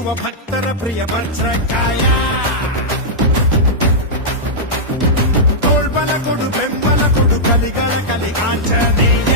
ಮೆರೆಯುವ ಭಕ್ತರ ಪ್ರಿಯ ವಜ್ರಕಾಯ ತೋಳ್ಬಲ ಕೊಡು ಬೆಂಬಲ ಕೊಡು ಕಲಿಗಳ ಕಲಿ ಆಂಜನೇಯ